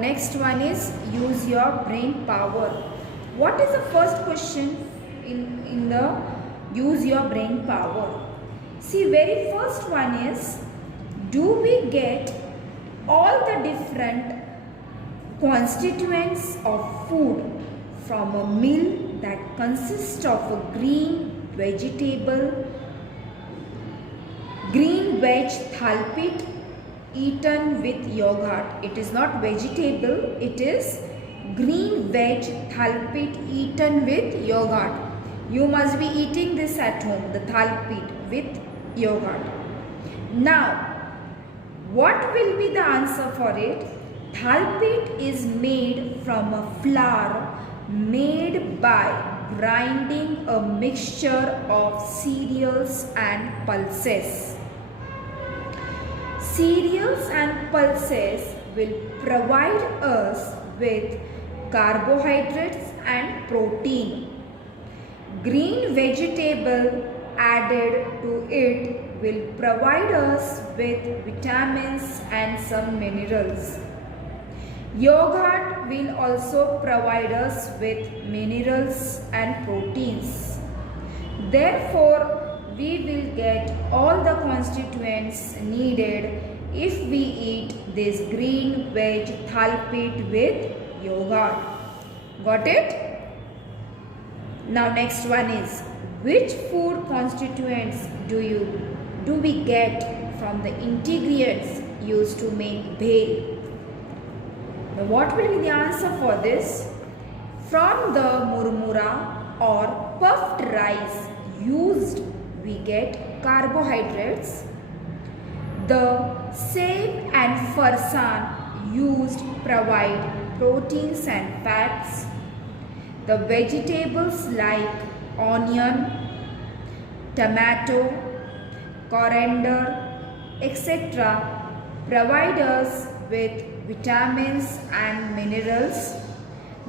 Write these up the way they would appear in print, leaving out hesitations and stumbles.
next one is use your brain power. What is the first question in the use your brain power? See, very first one is, do we get all the different constituents of food from a meal that consists of a green veg thalpit eaten with yogurt? It is not vegetable, it is green veg thalpit eaten with yogurt. You must be eating this at home, the thalpit with yogurt. Now, what will be the answer for it? Thalpit is made from a flour made by grinding a mixture of cereals and pulses. Cereals and pulses will provide us with carbohydrates and protein. Green vegetable added to it will provide us with vitamins and some minerals. Yogurt will also provide us with minerals and proteins. Therefore, we will get all the constituents needed if we eat this green veg thalpit with yogurt. Got it? Now next one is, which food constituents do we get from the ingredients used to make bhel? Now what will be the answer for this? From the murmura or puffed rice used, we get carbohydrates. The seb and farsan used provide proteins and fats. The vegetables like onion, tomato, coriander, etc. provide us with vitamins and minerals.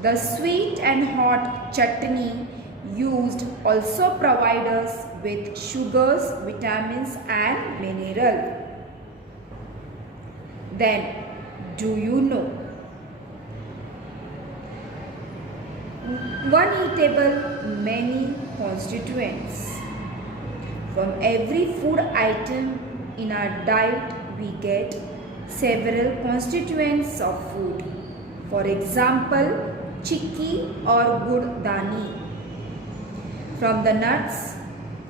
The sweet and hot chutney used also provide us with sugars, vitamins and mineral. Then, do you know? One eatable, many constituents. From every food item in our diet, we get several constituents of food. For example, chikki or gur dani. From the nuts,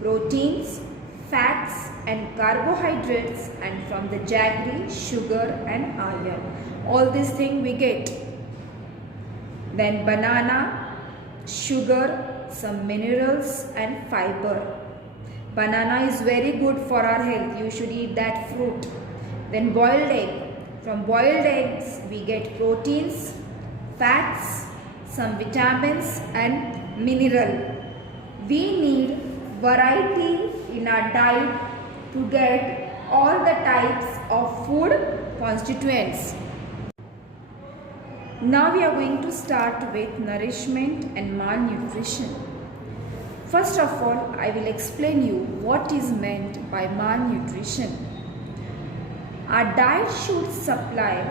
proteins, fats and carbohydrates, and from the jaggery, sugar and iron. All these things we get. Then banana, sugar, some minerals and fiber. Banana is very good for our health. You should eat that fruit. Then boiled egg. From boiled eggs we get proteins, fats, some vitamins and mineral. We need variety in our diet to get all the types of food constituents. Now we are going to start with nourishment and malnutrition. First of all, I will explain you what is meant by malnutrition. Our diet should supply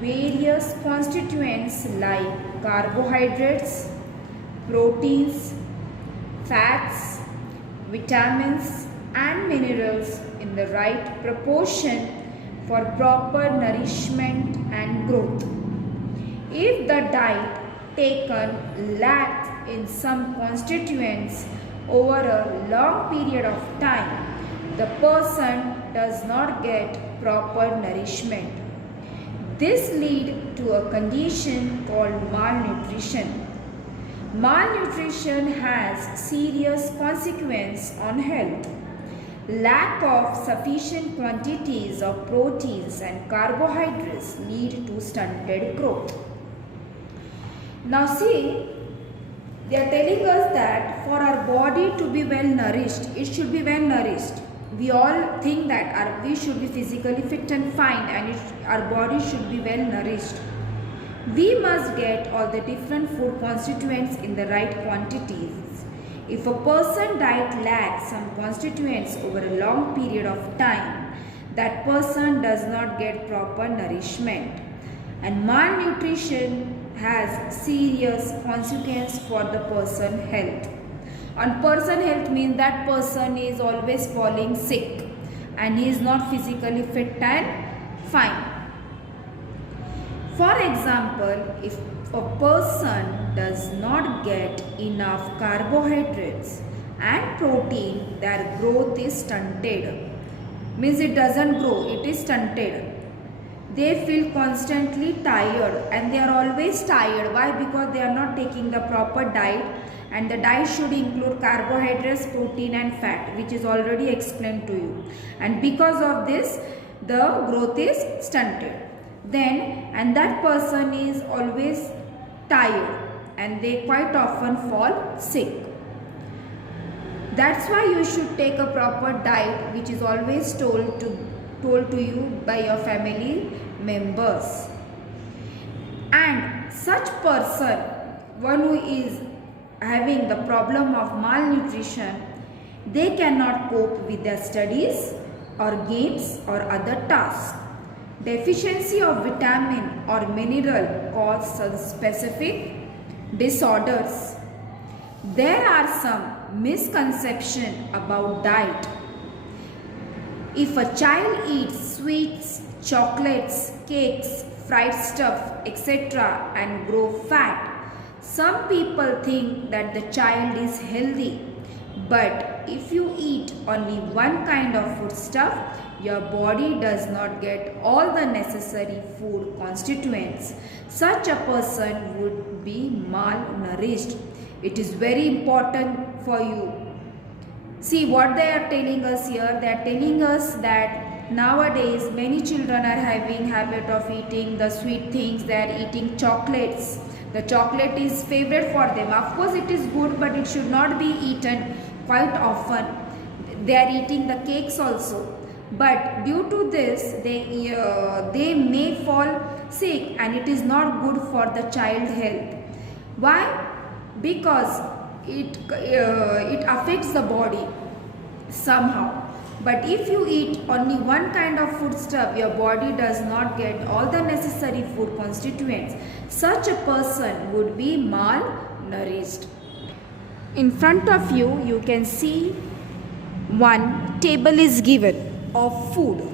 various constituents like carbohydrates, proteins, fats, vitamins and minerals in the right proportion for proper nourishment and growth. If the diet taken lacks in some constituents over a long period of time, the person does not get proper nourishment. This leads to a condition called malnutrition. Malnutrition has serious consequences on health. Lack of sufficient quantities of proteins and carbohydrates lead to stunted growth. Now see, they are telling us that for our body to be well nourished, it should be well nourished. We all think that we should be physically fit and fine, and our body should be well nourished. We must get all the different food constituents in the right quantities. If a person diet lacks some constituents over a long period of time, that person does not get proper nourishment. and malnutrition has serious consequence for the person health. On person health means that person is always falling sick and he is not physically fit and fine. For example, if a person does not get enough carbohydrates and protein, their growth is stunted. Means it doesn't grow, it is stunted. They feel constantly tired and they are always tired. Why? Because they are not taking the proper diet, and the diet should include carbohydrates, protein and fat, which is already explained to you. And because of this, the growth is stunted. And that person is always tired and they quite often fall sick. That's why you should take a proper diet, which is always told to you by your family members. And such person, one who is having the problem of malnutrition, they cannot cope with their studies or games or other tasks. Deficiency of vitamin or mineral cause some specific disorders. There are some misconceptions about diet. If a child eats sweets, chocolates, cakes, fried stuff, etc. and grow fat, some people think that the child is healthy. But if you eat only one kind of food stuff, your body does not get all the necessary food constituents. Such a person would be malnourished. It is very important for you. See what they are telling us here. They are telling us that nowadays many children are having habit of eating the sweet things. They are eating chocolates. The chocolate is favorite for them. Of course it is good, but it should not be eaten quite often. They are eating the cakes also. But due to this, they may fall sick and it is not good for the child health. Why? Because it affects the body somehow. But if you eat only one kind of food stuff, your body does not get all the necessary food constituents. Such a person would be malnourished. In front of you, you can see one table is given of food.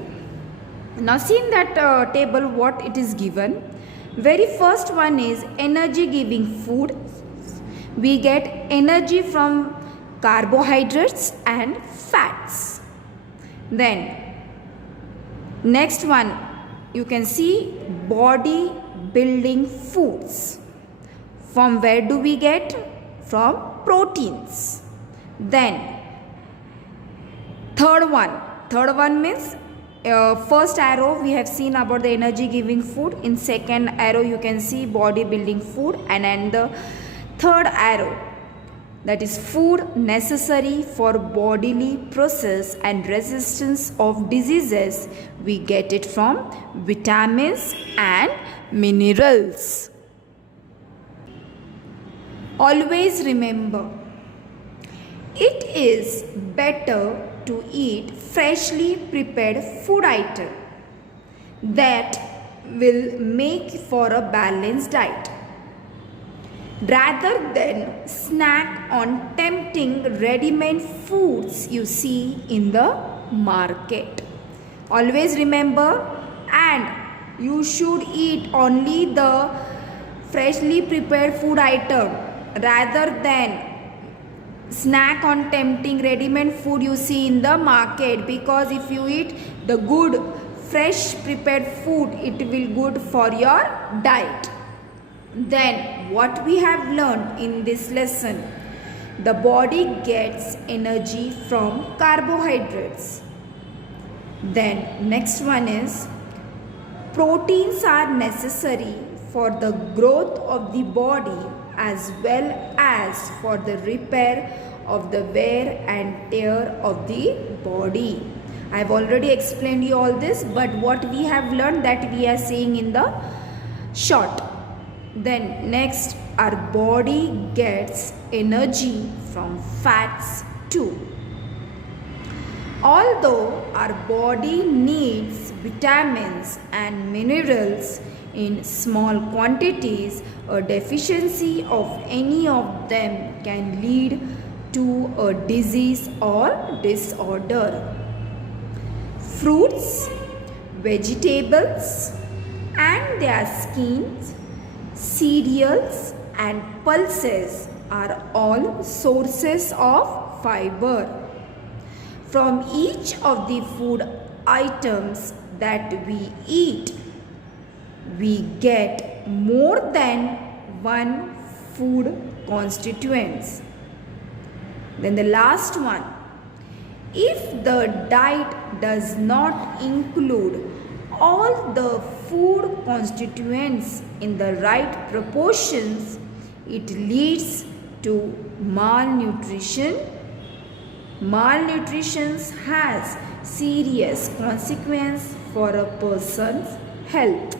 Now see in that table what it is given. Very first one is energy giving food. We get energy from carbohydrates and fats. Then next one you can see body building foods. From where do we get? From proteins. Then third one means first arrow we have seen about the energy giving food. In second arrow you can see body building food, and then the third arrow, that is food necessary for bodily process and resistance of diseases. We get it from vitamins and minerals. Always remember, it is better to eat freshly prepared food item that will make for a balanced diet, rather than snack on tempting ready-made foods you see in the market. Always remember, and you should eat only the freshly prepared food item rather than snack on tempting ready-made food you see in the market, because if you eat the good fresh prepared food, it will good for your diet. Then what we have learned in this lesson, the body gets energy from carbohydrates. Then next one is proteins are necessary for the growth of the body as well as for the repair of the wear and tear of the body. I have already explained you all this, but what we have learned that we are saying in the short. Then next, our body gets energy from fats too. Although our body needs vitamins and minerals, in small quantities, a deficiency of any of them can lead to a disease or disorder. Fruits, vegetables and their skins, cereals and pulses are all sources of fiber. From each of the food items that we eat, we get more than one food constituents. Then the last one, if the diet does not include all the food constituents in the right proportions, it leads to malnutrition. Malnutrition has serious consequence for a person's health.